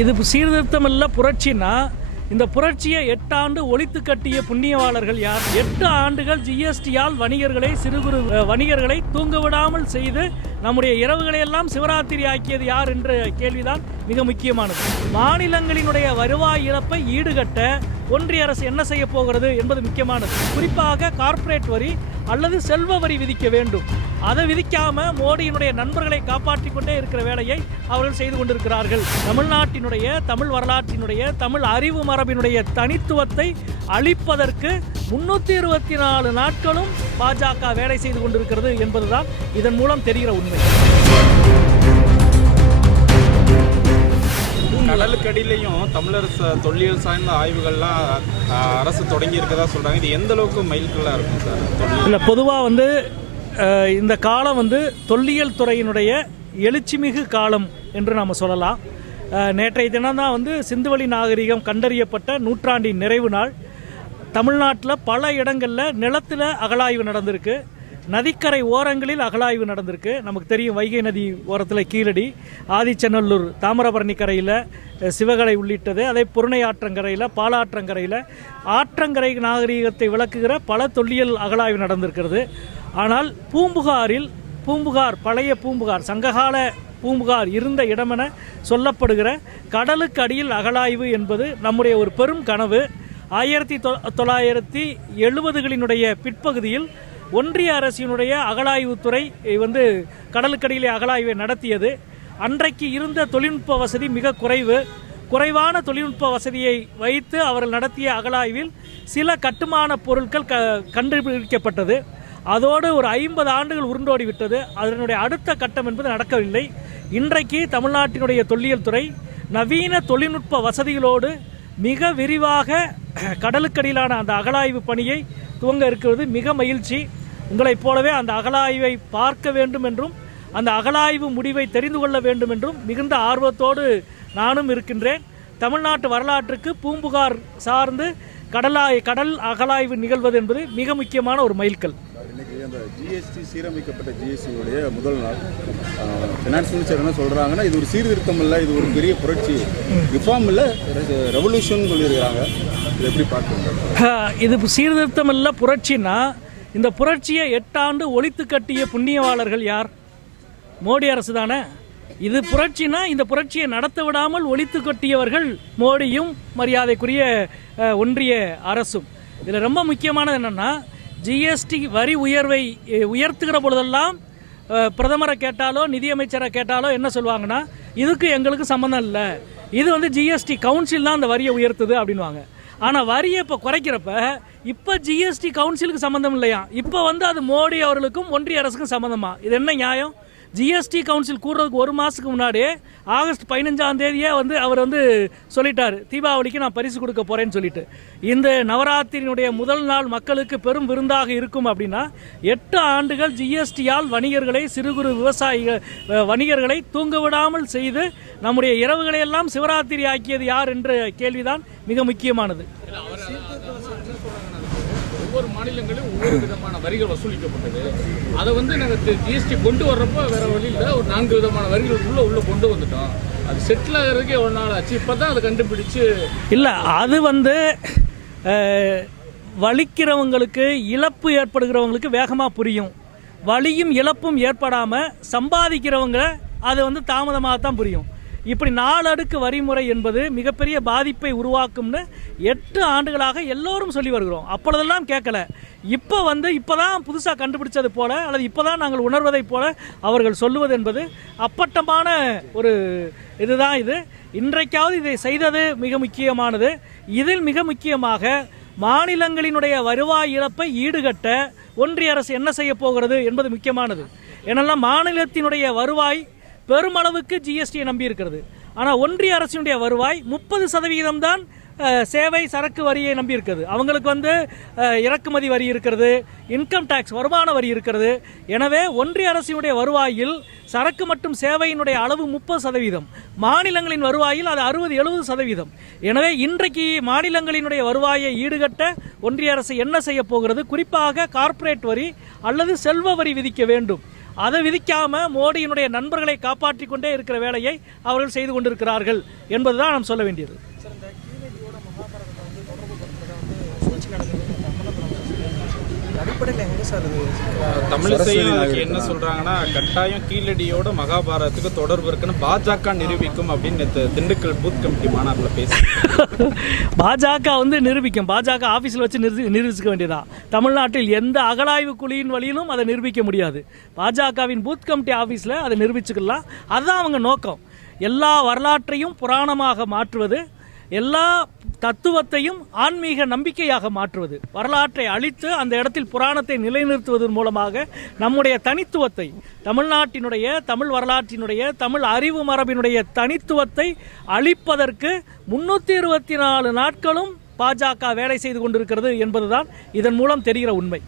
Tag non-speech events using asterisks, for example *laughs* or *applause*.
இது சீர்திருத்தம் இல்லை புரட்சினா இந்த புரட்சியை எட்டு ஆண்டு ஒழித்து கட்டிய புண்ணியவாளர்கள் யார்? எட்டு ஆண்டுகள் ஜிஎஸ்டியால் வணிகர்களை சிறு குறு வணிகர்களை தூங்க விடாமல் செய்து நம்முடைய இரவுகளை எல்லாம் சிவராத்திரி ஆக்கியது யார் என்ற கேள்விதான் மிக முக்கியமானது. மாநிலங்களினுடைய வருவாய் இழப்பை ஈடுகட்ட ஒன்றிய அரசு என்ன செய்ய போகிறது என்பது முக்கியமானது. குறிப்பாக கார்ப்பரேட் வரி அல்லது செல்வ வரி விதிக்க வேண்டும். அதை விதிக்காம மோடியினுடைய நண்பர்களை காப்பாற்றிக் கொண்டே இருக்கிற வேலையை அவர்கள் செய்து கொண்டிருக்கிறார்கள். தமிழ்நாட்டினுடைய தமிழ் வரலாற்றினுடைய தமிழ் அறிவு மரபினுடைய தனித்துவத்தை அழிப்பதற்கு முன்னூத்தி இருபத்தி நாலு நாட்களும் பாஜக வேலை செய்து கொண்டிருக்கிறது என்பதுதான் இதன் மூலம் தெரிகிற உண்மை. கடலுக்கு அடியிலையும் தமிழரசு தொல்லியல் சார்ந்த ஆய்வுகள்லாம் அரசு தொடங்கி இருக்கதா சொல்றாங்க. இது எந்த அளவுக்கு மைல்கல்லா இருக்கும் சார்? இல்லை பொதுவாக வந்து இந்த காலம் வந்து தொல்லியல் துறையினுடைய எழுச்சிமிகு காலம் என்று நாம் சொல்லலாம். நேற்றைய தினம்தான் வந்து சிந்துவெளி நாகரிகம் கண்டறியப்பட்ட நூற்றாண்டின் நிறைவு நாள். தமிழ்நாட்டில் பல இடங்களில் நிலத்தில் அகழாய்வு நடந்திருக்கு. நதிக்கரை ஓரங்களில் அகழாய்வு நடந்திருக்கு. நமக்கு தெரியும் வைகை நதி ஓரத்தில் கீழடி ஆதிச்சநல்லூர் தாமிரபரணி கரையில் சிவகலை உள்ளிட்டது. அதே புறணை ஆற்றங்கரையில் பாலாற்றங்கரையில் ஆற்றங்கரை நாகரீகத்தை விளக்குகிற பல தொல்லியல் அகழாய்வு நடந்திருக்கிறது. ஆனால் பூம்புகாரில் பூம்புகார் பழைய பூம்புகார் சங்ககால பூம்புகார் இருந்த இடமென சொல்லப்படுகிற கடலுக்கு அடியில் அகழாய்வு என்பது நம்முடைய ஒரு பெரும் கனவு. ஆயிரத்தி தொ- தொள்ளாயிரத்தி எழுபதுகளினுடைய பிற்பகுதியில் ஒன்றிய அரசினுடைய அகழாய்வுத்துறை வந்து கடலுக்கடியிலே அகழாய்வை நடத்தியது. அன்றைக்கு இருந்த தொழில்நுட்ப வசதி மிக குறைவு. குறைவான தொழில்நுட்ப வசதியை வைத்து அவர்கள் நடத்திய அகழாய்வில் சில கட்டுமான பொருட்கள் க கண்டுபிடிக்கப்பட்டது. அதோடு ஒரு ஐம்பது ஆண்டுகள் உருண்டோடி விட்டது. அதனுடைய அடுத்த கட்டம் என்பது நடக்கவில்லை. இன்றைக்கு தமிழ்நாட்டினுடைய தொல்லியல் துறை நவீன தொழில்நுட்ப வசதிகளோடு மிக விரிவாக கடலுக்கடியிலான அந்த அகழாய்வு பணியை துவங்க இருக்கிறது. மிக மகிழ்ச்சி. உங்களைப் போலவே அந்த அகழாய்வை பார்க்க வேண்டும் என்றும் அந்த அகழாய்வு முடிவை தெரிந்து கொள்ள வேண்டும் என்றும் மிகுந்த ஆர்வத்தோடு நானும் இருக்கின்றேன். தமிழ்நாட்டு வரலாற்றுக்கு பூம்புகார் சார்ந்து கடலாய் கடல் அகழாய்வு நிகழ்வது என்பது மிக முக்கியமான ஒரு மைல்கல். ஜிஎஸ்டி சீரமைக்கப்பட்ட ஜிஎஸ்டியுடைய முதல் நாள். ஃபினான்ஸ் மினிஸ்டர் என்ன சொல்கிறாங்கன்னா இது ஒரு சீர்திருத்தம் இல்லை இது ஒரு பெரிய புரட்சி. ரிஃபார்ம் இல்லை ரெவல்யூஷன் சொல்லியிருக்கிறாங்க. இது எப்படி பார்க்குறீங்க? இது சீர்திருத்தம் இல்லை புரட்சினா இந்த புரட்சியை எட்டாண்டு ஒழித்து கட்டிய புண்ணியவாளர்கள் யார்? மோடி அரசு தானே. இது புரட்சினா இந்த புரட்சியை நடத்த விடாமல் ஒழித்து கட்டியவர்கள் மோடியும் மரியாதைக்குரிய ஒன்றிய அரசும். இதில் ரொம்ப முக்கியமானது என்னென்னா ஜிஎஸ்டி வரி உயர்வை உயர்த்துகிற பொழுதெல்லாம் பிரதமரை கேட்டாலோ நிதியமைச்சரை கேட்டாலோ என்ன சொல்லுவாங்கன்னா இதுக்கு எங்களுக்கு சம்மந்தம் இல்லை. இது வந்து ஜிஎஸ்டி கவுன்சில் தான் அந்த வரியை உயர்த்துது அப்படின்வாங்க ஆனால் வரியை இப்போ குறைக்கிறப்ப இப்போ ஜிஎஸ்டி கவுன்சிலுக்கு சம்மந்தம் இல்லையா? இப்போ வந்து அது மோடி அவர்களுக்கும் ஒன்றிய அரசுக்கும் சம்மந்தமா இது என்ன நியாயம்? ஜிஎஸ்டி கவுன்சில் கூடுறதுக்கு ஒரு மாதத்துக்கு முன்னாடியே ஆகஸ்ட் பதினஞ்சாம் தேதியே வந்து அவர் வந்து சொல்லிட்டார். தீபாவளிக்கு நான் பரிசு கொடுக்க போகிறேன்னு சொல்லிட்டு. இந்த நவராத்திரியினுடைய முதல் நாள் மக்களுக்கு பெரும் விருந்தாக இருக்கும் அப்படின்னா எட்டு ஆண்டுகள் ஜிஎஸ்டியால் வணிகர்களை சிறு குறு விவசாயிகள் வணிகர்களை தூங்க விடாமல் செய்து நம்முடைய இரவுகளையெல்லாம் சிவராத்திரி ஆக்கியது யார் என்ற கேள்விதான் மிக முக்கியமானது. ஒவ்வொரு மாநிலங்களிலும் ஒவ்வொரு விதமான வரிகள் வசூலிக்கப்பட்டது. அதை வந்து நாங்கள் ஜிஎஸ்டி கொண்டு வர்றப்போ வேற வழியில் ஒரு நான்கு விதமான வரிகள் உள்ள உள்ள கொண்டு வந்துட்டோம். அது செட்டில் ஆகிறதுக்கே ஒரு நாள் ஆச்சு? இப்போ தான் அதை கண்டுபிடிச்சு இல்லை அது வந்து வலிக்கிறவங்களுக்கு இழப்பு ஏற்படுகிறவங்களுக்கு வேகமாக புரியும். வலியும் இழப்பும் ஏற்படாமல் சம்பாதிக்கிறவங்க அது வந்து தாமதமாக தான் புரியும். இப்படி நாலு அடுக்கு வரிமுறை என்பது மிகப்பெரிய பாதிப்பை உருவாக்கும்னு எட்டு ஆண்டுகளாக எல்லோரும் சொல்லி வருகிறோம். அப்பொழுதெல்லாம் கேட்கல. இப்போ வந்து இப்போதான் புதுசாக கண்டுபிடிச்சது போல அல்லது இப்போதான் நாங்கள் உணர்வதைப் போல அவர்கள் சொல்லுவது என்பது அப்பட்டமான ஒரு இதுதான் இது. இன்றைக்காவது இதை செய்தது மிக முக்கியமானது. இதில் மிக முக்கியமாக மாநிலங்களினுடைய வருவாய் இழப்பை ஈடுகட்ட ஒன்றிய அரசு என்ன செய்ய போகிறது என்பது முக்கியமானது. ஏனெல்லாம் மாநிலத்தினுடைய வருவாய் பெருமளவுக்கு ஜிஎஸ்டியை நம்பி இருக்கிறது ஆனால் ஒன்றிய அரசினுடைய வருவாய் முப்பது சதவீதம் தான் சேவை சரக்கு வரியை நம்பி இருக்குது அவங்களுக்கு வந்து இறக்குமதி வரி இருக்கிறது இன்கம் டேக்ஸ் வருமான வரி இருக்கிறது. எனவே ஒன்றிய அரசினுடைய வருவாயில் சரக்கு மற்றும் சேவையினுடைய அளவு முப்பது சதவீதம். மாநிலங்களின் வருவாயில் அது அறுபது எழுபது சதவீதம். எனவே இன்றைக்கு மாநிலங்களினுடைய வருவாயை ஈடுகட்ட ஒன்றிய அரசு என்ன செய்ய போகிறது? குறிப்பாக கார்ப்பரேட் வரி அல்லது செல்வ வரி விதிக்க வேண்டும். அதை விதிக்காம மோடியினுடைய நண்பர்களை காப்பாற்றிக் கொண்டே இருக்கிற வேலையை அவர்கள் செய்து கொண்டிருக்கிறார்கள் என்பதுதான் நாம் சொல்ல வேண்டியது. அடிப்படையில் எங்கே சார் தமிழிசையும் என்ன சொல்றாங்கன்னா கட்டாயம் கீழடியோட மகாபாரதத்துக்கு தொடர்பு இருக்குன்னு பாஜக நிரூபிக்கும் அப்படின்னு நேத்து திண்டுக்கல் பூத் கமிட்டி மாநாட்டில் பேசி *laughs* பாஜக வந்து நிரூபிக்கும். பாஜக ஆஃபீஸில் வச்சு நிறுத்தி நிரூபிக்க வேண்டியதான் தமிழ்நாட்டில் எந்த அகழாய்வு குழியின் வழியிலும் அதை நிரூபிக்க முடியாது. பாஜகவின் பூத் கமிட்டி ஆஃபீஸில் அதை நிரூபிச்சுக்கலாம். அதுதான் அவங்க நோக்கம். எல்லா வரலாற்றையும் புராணமாக மாற்றுவது எல்லா தத்துவத்தையும் ஆன்மீக நம்பிக்கையாக மாற்றுவது. வரலாற்றை அழித்து அந்த இடத்தில் புராணத்தை நிலைநிறுத்துவதன் மூலமாக நம்முடைய தனித்துவத்தை தமிழ்நாட்டினுடைய தமிழ் வரலாற்றினுடைய தமிழ் அறிவு மரபினுடைய தனித்துவத்தை அழிப்பதற்கு முன்னூற்றி இருபத்தி நாலு நாட்களும் பாஜக வேலை செய்து கொண்டிருக்கிறது என்பதுதான் இதன் மூலம் தெரிகிற உண்மை.